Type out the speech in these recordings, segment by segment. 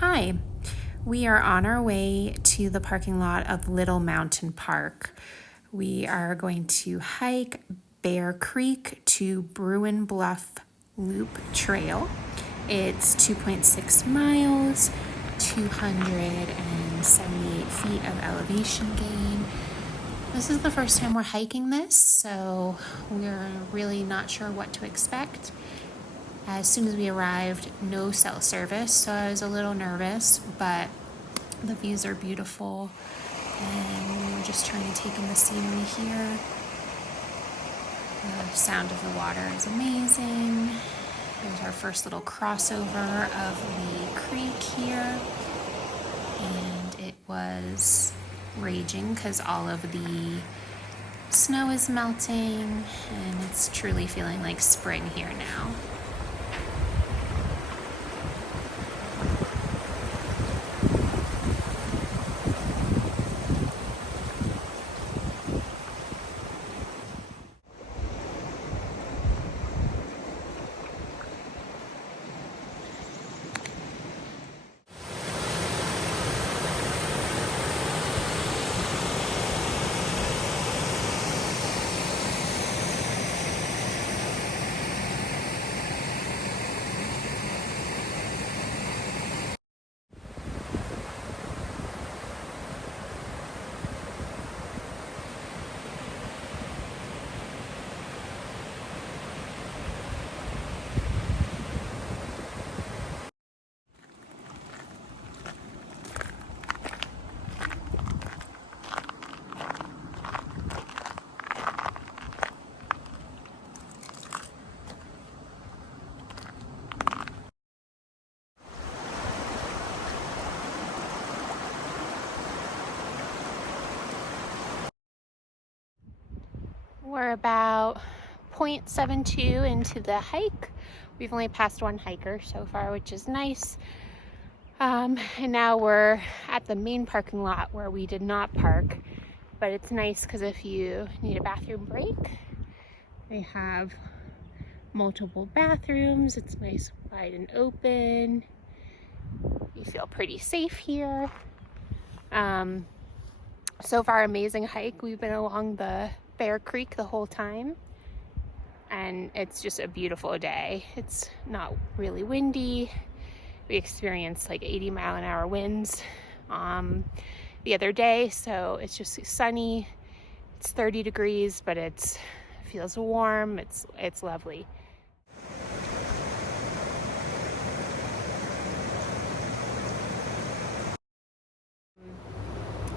Hi, we are on our way to the parking lot of Little Mountain Park. We are going to hike Bear Creek to Bruin Bluff Loop Trail. It's 2.6 miles, 278 feet of elevation gain. This is the first time we're hiking this, so we're really not sure what to expect. As soon as we arrived, no cell service, so I was a little nervous, but the views are beautiful, and we were just trying to take in the scenery here. The sound of the water is amazing. There's our first little crossover of the creek here, and it was raging because all of the snow is melting, and it's truly feeling like spring here now. We're about 0.72 into the hike. We've only passed one hiker so far, which is nice. And now we're at the main parking lot where we did not park, but it's nice because if you need a bathroom break, they have multiple bathrooms. It's nice, wide and open. You feel pretty safe here. So far, amazing hike. We've been along the Bear Creek the whole time, and it's just a beautiful day. It's not really windy. We experienced like 80-mile-an-hour winds the other day, so it's just sunny. It's 30 degrees, but it feels warm. It's lovely.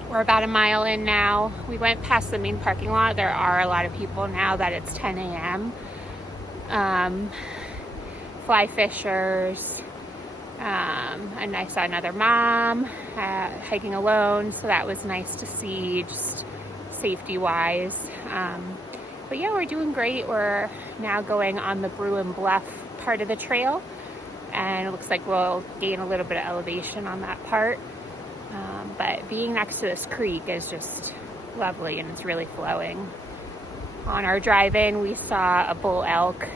We're about a mile in now. We went past the main parking lot. There are a lot of people now that it's 10 a.m. Fly fishers. And I saw another mom hiking alone, so that was nice to see, just safety-wise. But yeah, we're doing great. We're now going on the Bruin Bluff part of the trail, and it looks like we'll gain a little bit of elevation on that part. But being next to this creek is just lovely, and it's really flowing. On our drive-in, we saw a bull elk,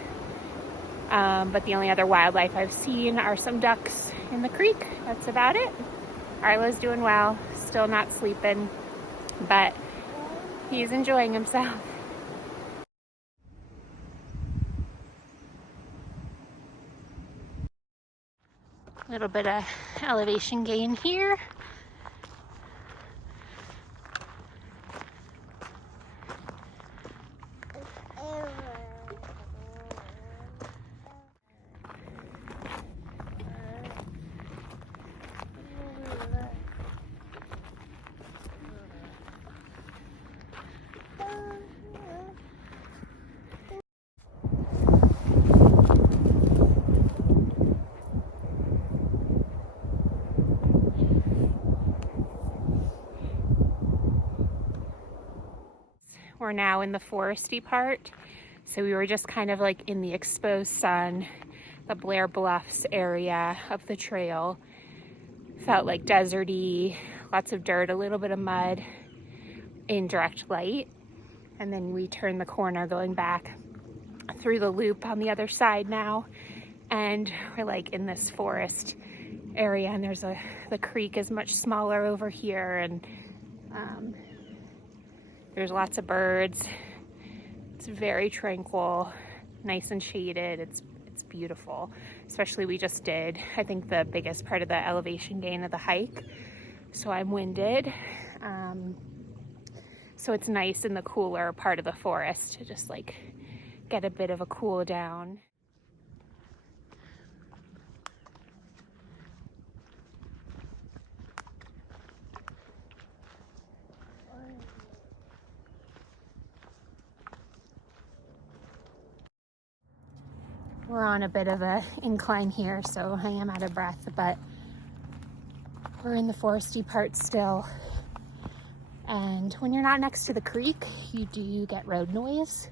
but the only other wildlife I've seen are some ducks in the creek. That's about it. Arlo's doing well, still not sleeping, but he's enjoying himself. A little bit of elevation gain here. We're now in the foresty part. So we were just kind of like in the exposed sun, the Blair Bluffs area of the trail. Felt like deserty, lots of dirt, a little bit of mud in direct light. And then we turned the corner going back through the loop on the other side now. And we're like in this forest area, and the creek is much smaller over here, and there's lots of birds. It's very tranquil, nice and shaded. It's beautiful. Especially we just did, I think, the biggest part of the elevation gain of the hike. So I'm winded. So it's nice in the cooler part of the forest to just like get a bit of a cool down. We're on a bit of an incline here, so I am out of breath, but we're in the foresty part still. And when you're not next to the creek, you do get road noise,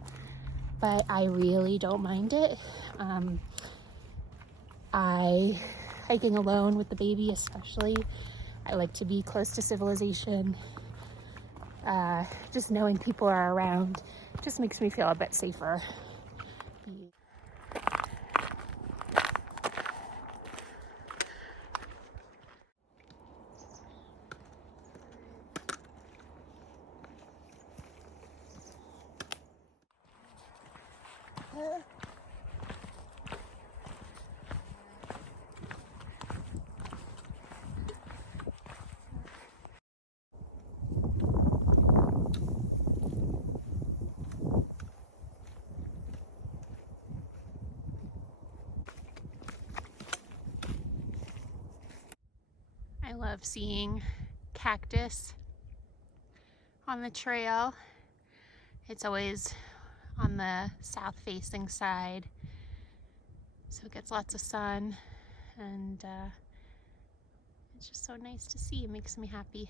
but I really don't mind it. Hiking alone with the baby especially, I like to be close to civilization. Just knowing people are around just makes me feel a bit safer. I love seeing cactus on the trail. It's always on the south facing side, so it gets lots of sun, and it's just so nice to see. It makes me happy.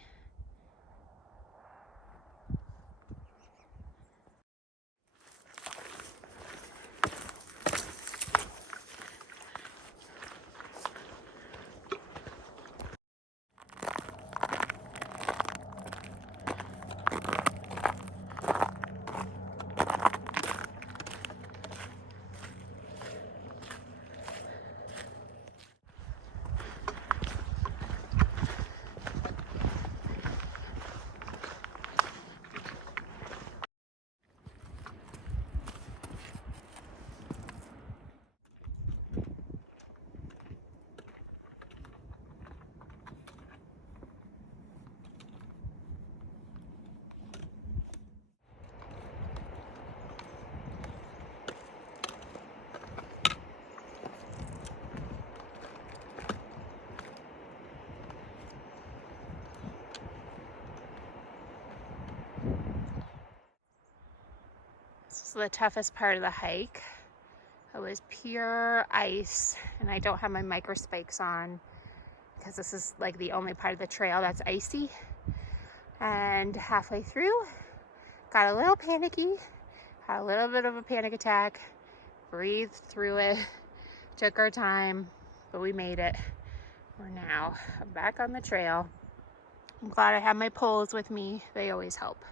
This is the toughest part of the hike. It was pure ice, and I don't have my micro spikes on because this is like the only part of the trail that's icy. And halfway through, got a little panicky, had a little bit of a panic attack, breathed through it, took our time, but we made it. We're now back on the trail. I'm glad I have my poles with me. They always help.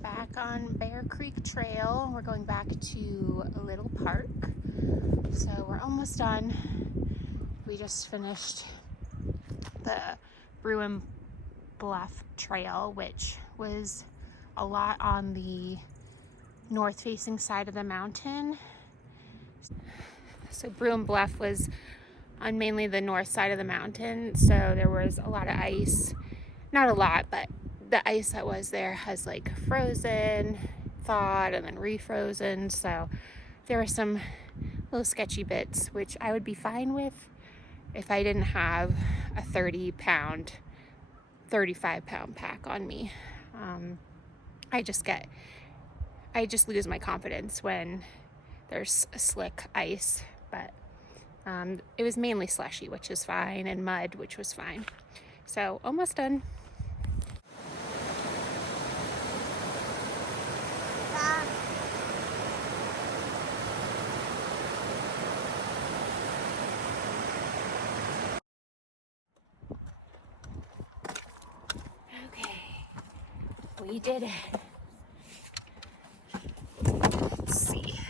Back on Bear Creek Trail. We're going back to a little park. So we're almost done. We just finished the Bruin Bluff Trail, which was a lot on the north facing side of the mountain. So Bruin Bluff was on mainly the north side of the mountain, so there was a lot of ice. Not a lot, but the ice that was there has like frozen, thawed, and then refrozen. So there were some little sketchy bits, which I would be fine with if I didn't have a 30-pound, 35-pound pack on me. I just lose my confidence when there's slick ice, but it was mainly slushy, which is fine, and mud, which was fine. So almost done. We did it. Let's see.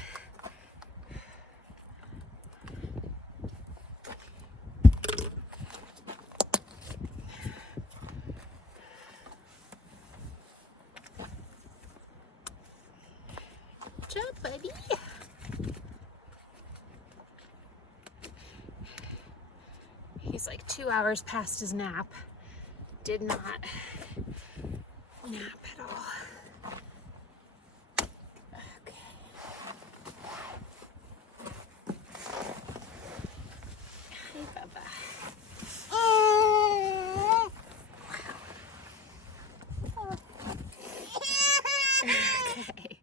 Good job, buddy. He's like 2 hours past his nap. Did not nap at all. Okay. Hi, Bubba. Okay.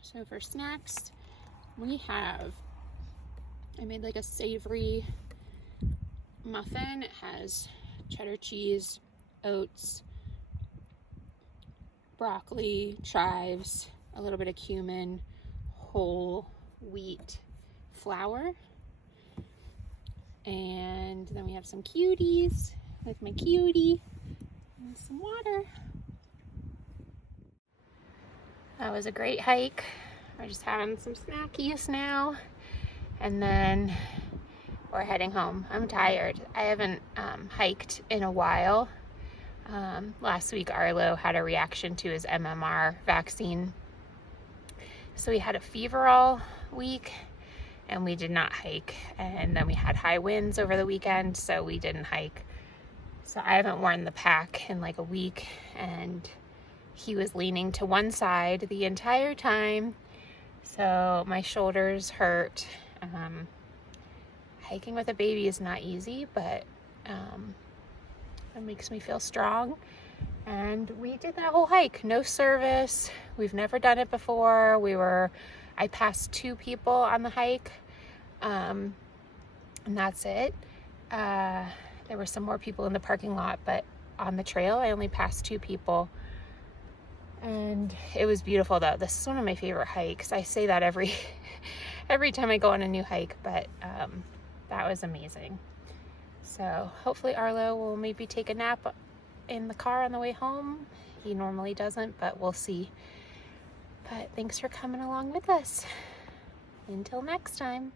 So for snacks, we have, I made like a savory muffin. It has cheddar cheese, oats, broccoli, chives, a little bit of cumin, whole wheat flour, and then we have some cuties with my cutie and some water. That was a great hike. We're just having some snackies now, and then we're heading home. I'm tired. I haven't hiked in a while. Last week Arlo had a reaction to his MMR vaccine, so we had a fever all week and we did not hike, and then we had high winds over the weekend, so we didn't hike. So I haven't worn the pack in like a week, and he was leaning to one side the entire time, so my shoulders hurt. Hiking with a baby is not easy, but it makes me feel strong. And we did that whole hike, no service. We've never done it before. I passed 2 people on the hike, and that's it. There were some more people in the parking lot, but on the trail I only passed 2 people. And it was beautiful though. This is one of my favorite hikes. I say that every time I go on a new hike, but that was amazing. So hopefully Arlo will maybe take a nap in the car on the way home. He normally doesn't, but we'll see. But thanks for coming along with us. Until next time.